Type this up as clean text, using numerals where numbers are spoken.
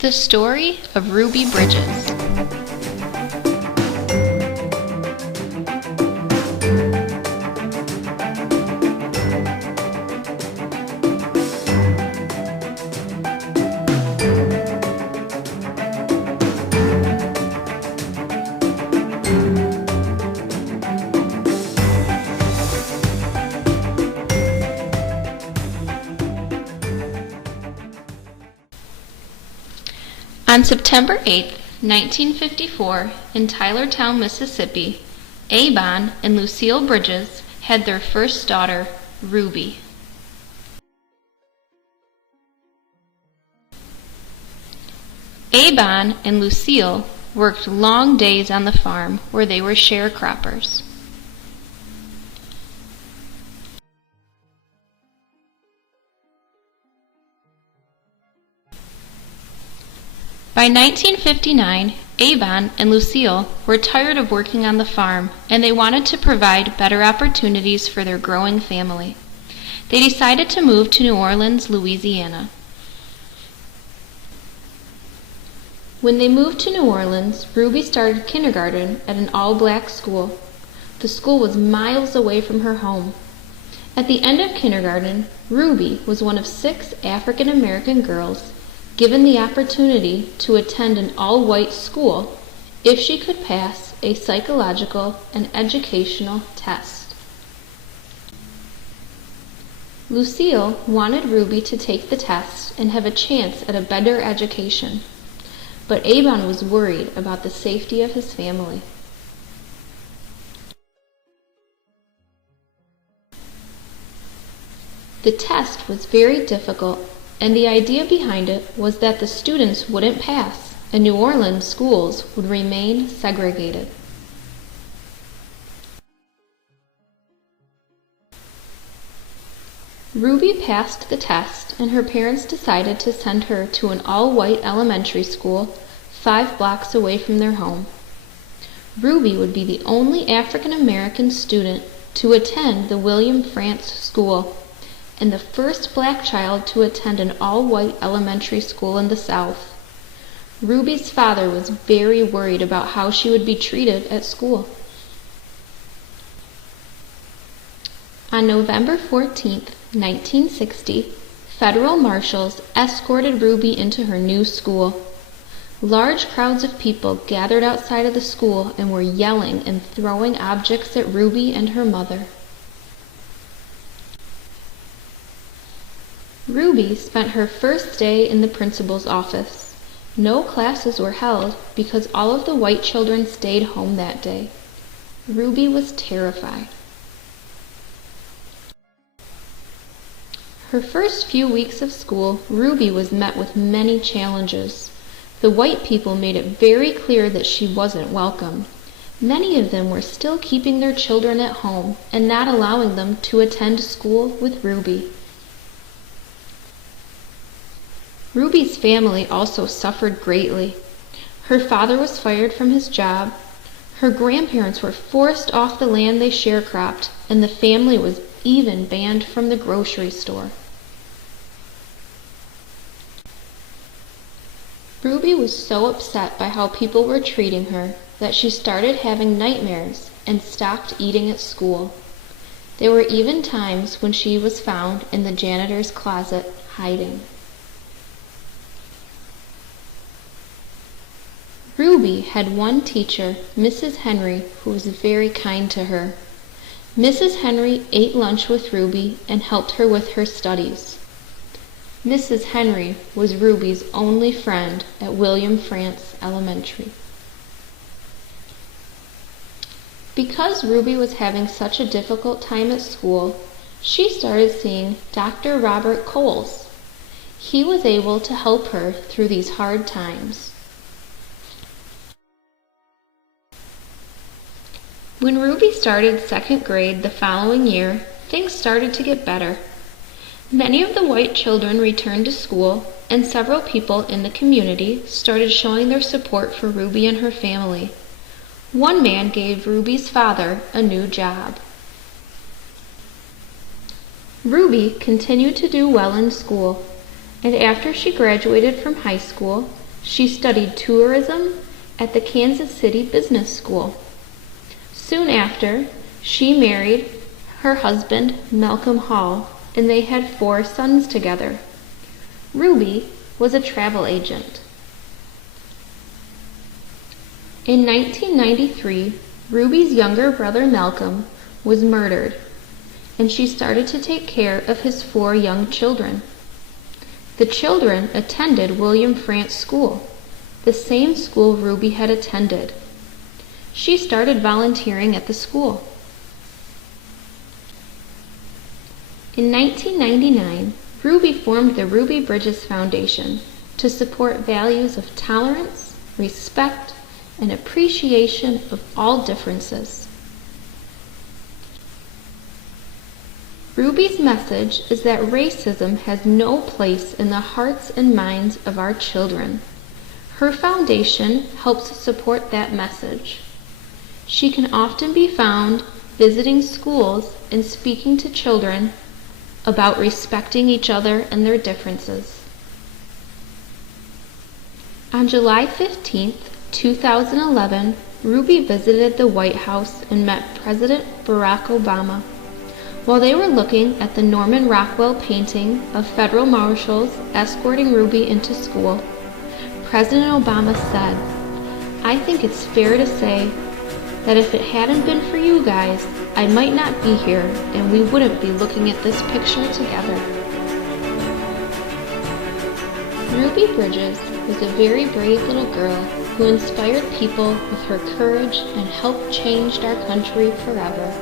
The Story of Ruby Bridges. On September 8, 1954, in Tylertown, Mississippi, Abon and Lucille Bridges had their first daughter, Ruby. Abon and Lucille worked long days on the farm where they were sharecroppers. By 1959, Abon and Lucille were tired of working on the farm, and they wanted to provide better opportunities for their growing family. They decided to move to New Orleans, Louisiana. When they moved to New Orleans, Ruby started kindergarten at an all-black school. The school was miles away from her home. At the end of kindergarten, Ruby was one of 6 African American girls given the opportunity to attend an all-white school if she could pass a psychological and educational test. Lucille wanted Ruby to take the test and have a chance at a better education, but Abon was worried about the safety of his family. The test was very difficult, and the idea behind it was that the students wouldn't pass, and New Orleans schools would remain segregated. Ruby passed the test, and her parents decided to send her to an all-white elementary school 5 blocks away from their home. Ruby would be the only African American student to attend the William Frantz School, and the first black child to attend an all-white elementary school in the South. Ruby's father was very worried about how she would be treated at school. On November 14, 1960, federal marshals escorted Ruby into her new school. Large crowds of people gathered outside of the school and were yelling and throwing objects at Ruby and her mother. Ruby spent her first day in the principal's office. No classes were held because all of the white children stayed home that day. Ruby was terrified. Her first few weeks of school, Ruby was met with many challenges. The white people made it very clear that she wasn't welcome. Many of them were still keeping their children at home and not allowing them to attend school with Ruby. Ruby's family also suffered greatly. Her father was fired from his job, her grandparents were forced off the land they sharecropped, and the family was even banned from the grocery store. Ruby was so upset by how people were treating her that she started having nightmares and stopped eating at school. There were even times when she was found in the janitor's closet hiding. Ruby had one teacher, Mrs. Henry, who was very kind to her. Mrs. Henry ate lunch with Ruby and helped her with her studies. Mrs. Henry was Ruby's only friend at William Frantz Elementary. Because Ruby was having such a difficult time at school, she started seeing Dr. Robert Coles. He was able to help her through these hard times. When Ruby started 2nd grade the following year, things started to get better. Many of the white children returned to school, and several people in the community started showing their support for Ruby and her family. One man gave Ruby's father a new job. Ruby continued to do well in school, and after she graduated from high school, She studied tourism at the Kansas City Business School. Soon after, she married her husband, Malcolm Hall, and they had 4 sons together. Ruby was a travel agent. In 1993, Ruby's younger brother Malcolm was murdered, and she started to take care of his 4 young children. The children attended William Frantz School, the same school Ruby had attended. She started volunteering at the school. In 1999, Ruby formed the Ruby Bridges Foundation to support values of tolerance, respect, and appreciation of all differences. Ruby's message is that racism has no place in the hearts and minds of our children. Her foundation helps support that message. She can often be found visiting schools and speaking to children about respecting each other and their differences. On July 15, 2011, Ruby visited the White House and met President Barack Obama. While they were looking at the Norman Rockwell painting of federal marshals escorting Ruby into school, President Obama said, "I think it's fair to say that if it hadn't been for you guys, I might not be here and we wouldn't be looking at this picture together." Ruby Bridges was a very brave little girl who inspired people with her courage and helped change our country forever.